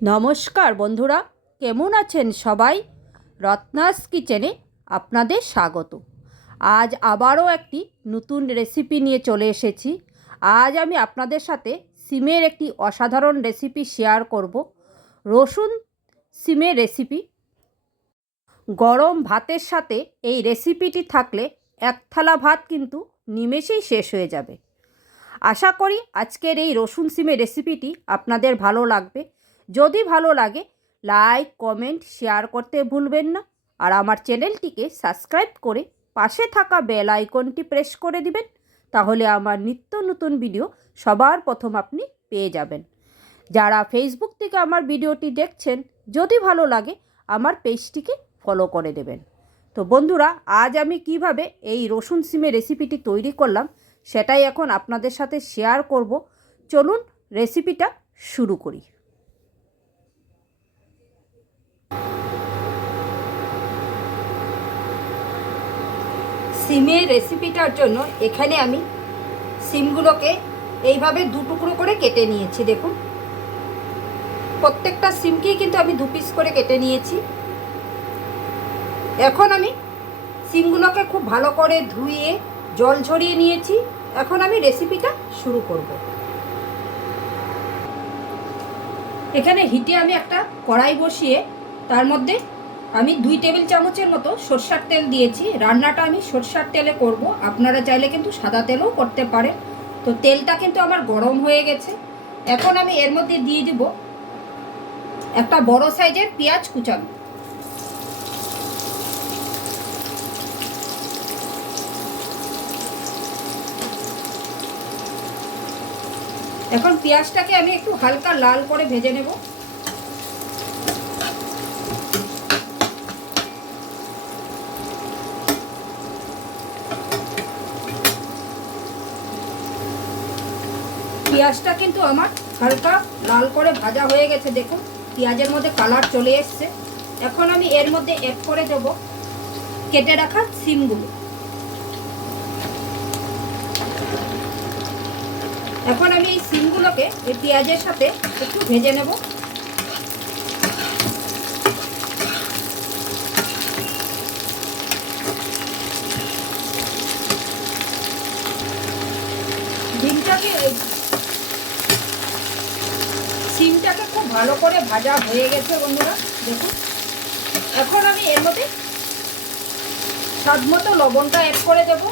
নমস্কার বন্ধুরা, কেমন আছেন সবাই? রত্নাস কিচেনে আপনাদের স্বাগত। আজ আবারও একটি নতুন রেসিপি নিয়ে চলে এসেছি। আজ আমি আপনাদের সাথে সিমের একটি অসাধারণ রেসিপি শেয়ার করব। রসুন সিমের রেসিপি গরম ভাতের সাথে এই রেসিপিটি থাকলে এক থালা ভাত কিন্তু নিমেষেই শেষ হয়ে যাবে। আশা করি আজকের এই রসুন সিমের রেসিপিটি আপনাদের ভালো লাগবে। যদি ভালো লাগে লাইক কমেন্ট শেয়ার করতে ভুলবেন না। আর আমার চ্যানেলটিকে সাবস্ক্রাইব করে পাশে থাকা বেল আইকনটি প্রেস করে দিবেন, তাহলে আমার নিত্য নতুন ভিডিও সবার প্রথম আপনি পেয়ে যাবেন। যারা ফেসবুক থেকে আমার ভিডিওটি দেখছেন, যদি ভালো লাগে, আমার পেজটিকে ফলো করে দেবেন। তো বন্ধুরা, আজ আমি কীভাবে এই রসুন সিমের রেসিপিটি তৈরি করলাম, সেটাই এখন আপনাদের সাথে শেয়ার করব। চলুন রেসিপিটা শুরু করি। সিমের রেসিপিটার জন্য এখানে আমি সিমগুলোকে এইভাবে দু টুকরো করে কেটে নিয়েছি, দেখুন। প্রত্যেকটা সিমকেই কিন্তু আমি দু পিস করে কেটে নিয়েছি। এখন আমি সিমগুলোকে খুব ভালো করে ধুয়ে জল ঝরিয়ে নিয়েছি। এখন আমি রেসিপিটা শুরু করব। এখানে হিটে আমি একটা কড়াই বসিয়ে তার মধ্যে আমি দুই টেবিল চামচের মতো সরষার তেল দিয়েছি। রান্নাটা আমি সরষার তেলে করব। আপনারা চাইলে কিন্তু সাদা তেলও করতে পারেন। তো তেলটা কিন্তু আমার গরম হয়ে গেছে। এখন আমি এর মধ্যে দিয়ে দিব একটা বড় সাইজের পেঁয়াজ কুচানো। এখন পেঁয়াজটাকে আমি একটু হালকা লাল করে ভেজে নেব। পেঁয়াজটা কিন্তু আমার হালকা লাল করে ভাজা হয়ে গেছে, দেখুন। পেঁয়াজের মধ্যে কালার চলে এসছে। এখন আমি এর মধ্যে অ্যাড করে দেব কেটে রাখা সিমগুলো। এখন আমি এই সিমগুলোকে এই পেঁয়াজের সাথে একটু ভেজে নেব ডিমটাকে সিমটাকে খুব ভালো করে ভাজা হয়ে গেছে বন্ধুরা, দেখুন। এখন আমি এর মধ্যে স্বাদ মতো লবণটা অ্যাড করে দেবো।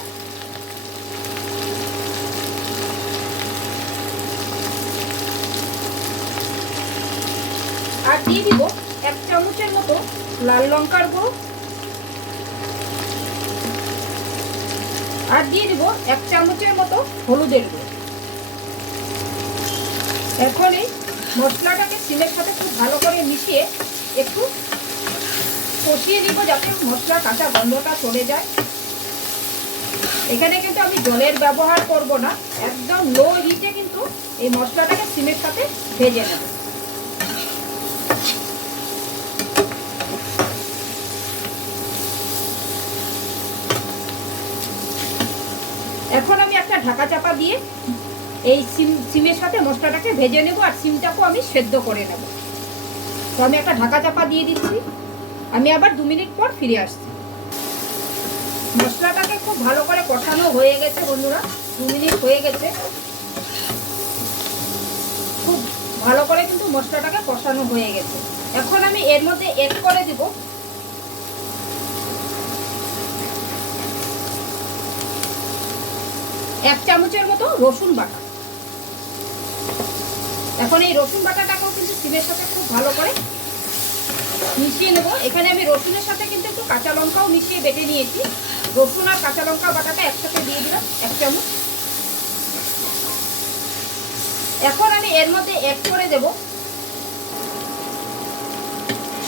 আর দিয়ে দিব এক চামচের মতো লাল লঙ্কার গুঁড়ো। আর দিয়ে দিব এক চামচের মতো হলুদের গুঁড়ো। এখন এই মশলাটাকে সিমের সাথে খুব ভালো করে মিশিয়ে একটু কষিয়ে নিব যাতে মশলা কাঁচা গন্ধটা চলে যায়। এখানে কিন্তু আমি জলের ব্যবহার করব না, একদম লো হিটে কিন্তু এই মশলাটাকে সিমের সাথে ভেজে নেব। এখন আমি একটা ঢাকা চাপা দিয়ে এই সিম, সিমের সাথে মশলাটাকে ভেজে নেব আর সিমটাকেও আমি সেদ্ধ করে নেব। তো আমি একটা ঢাকা চাপা দিয়ে দিচ্ছি। আমি আবার দু মিনিট পর ফিরে আসছি। মশলাটাকে খুব ভালো করে কষানো হয়ে গেছে, বন্ধুরা। দু মিনিট হয়ে গেছে। খুব ভালো করে কিন্তু মশলাটাকে কষানো হয়ে গেছে। এখন আমি এর মধ্যে এড করে দিব। এক চামচের মতো রসুন বাটা। এখন এই রসুন বাটাটাকেও কিন্তু সিমের সাথে খুব ভালো করে মিশিয়ে নেব। এখানে আমি রসুনের সাথে কিন্তু একটু কাঁচা লঙ্কাও মিশিয়ে বেটে নিয়েছি। রসুন আর কাঁচা লঙ্কা বাটাটা একসাথে দিয়ে দিলাম, এক চামচ। এখন আমি এর মধ্যে অ্যাড করে দেব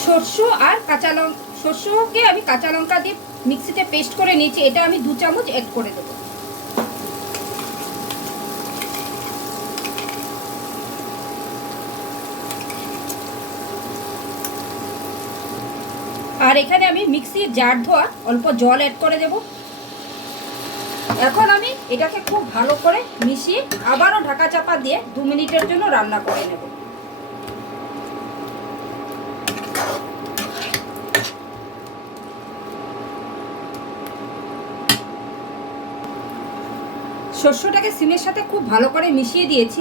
সর্ষ আর কাঁচা লঙ্কা। সর্ষকে আমি কাঁচা লঙ্কা দিয়ে মিক্সিতে পেস্ট করে নিয়েছি, এটা আমি দু চামচ অ্যাড করে দেবো। আর এখানে আমি মিক্সির জার ধোয়া অল্প জল অ্যাড করে দেব। এখন আমি এটাকে খুব ভালো করে মিশিয়ে আবারও ঢাকা চাপা দিয়ে দু মিনিটের জন্য রান্না করে নেব। শস্যটাকে সিমের সাথে খুব ভালো করে মিশিয়ে দিয়েছি।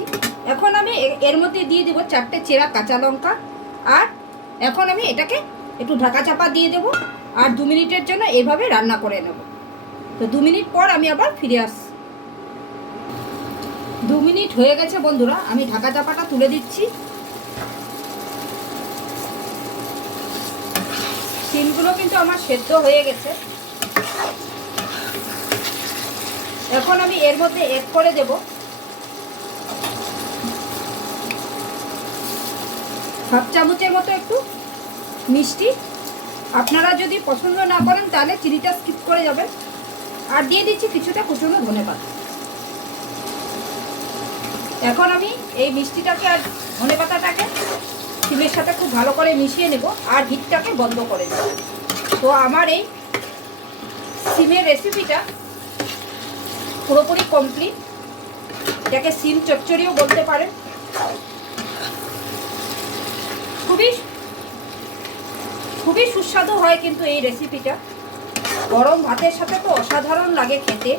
এখন আমি এর মধ্যে দিয়ে দেবো চারটে চেরা কাঁচা লঙ্কা। আর এখন আমি এটাকে একটু ঢাকা চাপা দিয়ে দেবো আর দু মিনিটের জন্য এইভাবে রান্না করে নেব। তো দু মিনিট পর আমি আবার ফিরে আসছি দু মিনিট হয়ে গেছে বন্ধুরা, আমি ঢাকা চাপাটা তুলে দিচ্ছি। সিমগুলো কিন্তু আমার সেদ্ধ হয়ে গেছে। এখন আমি এর মধ্যে এড করে দেব। হাফ চামচের মতো একটু মিষ্টি। আপনারা যদি পছন্দ না করেন, তাহলে চিনিটা স্কিপ করে যাবেন। আর দিয়ে দিচ্ছি কিছুটা কুচনো ধনে পাতা এখন আমি এই মিষ্টিটাকে আর ধনে পাতাটাকে সিমের সাথে খুব ভালো করে মিশিয়ে নেব আর হিটটাকে বন্ধ করে দেব। তো আমার এই সিমের রেসিপিটা পুরোপুরি কমপ্লিট এটাকে সিম চচ্চড়িও বলতে পারেন। খুবই খুবই সুস্বাদু হয় কিন্তু এই রেসিপিটা গরম ভাতের সাথে তো অসাধারণ লাগে খেতে।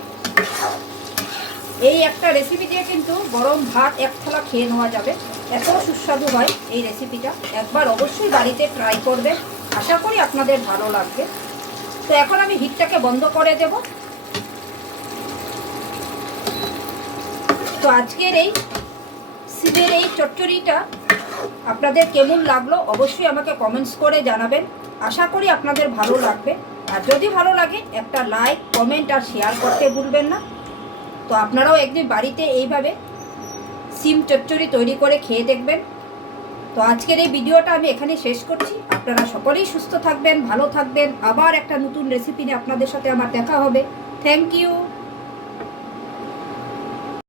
এই একটা রেসিপি দিয়ে কিন্তু গরম ভাত এক থালা খেয়ে নেওয়া যাবে। এত সুস্বাদু হয় এই রেসিপিটা একবার অবশ্যই বাড়িতে ট্রাই করবেন আশা করি আপনাদের ভালো লাগবে। তো এখন আমি হিটটাকে বন্ধ করে দেব। তো আজকের এই সিমের এই চচ্চড়িটা আপনাদের কেমন লাগল অবশ্যই আমাকে কমেন্টস করে জানাবেন। আশা করি আপনাদের ভালো লাগবে। আর যদি ভালো লাগে, একটা লাইক কমেন্ট আর শেয়ার করতে ভুলবেন না। তো আপনারাও একদিন বাড়িতে এইভাবে সিম চচ্চড়ি তৈরি করে খেয়ে দেখবেন। তো আজকের এই ভিডিওটা আমি এখানে শেষ করছি। আপনারা সকলেই সুস্থ থাকবেন, ভালো থাকবেন। আবার একটা নতুন রেসিপি নিয়ে আপনাদের সাথে আমার দেখা হবে। Thank you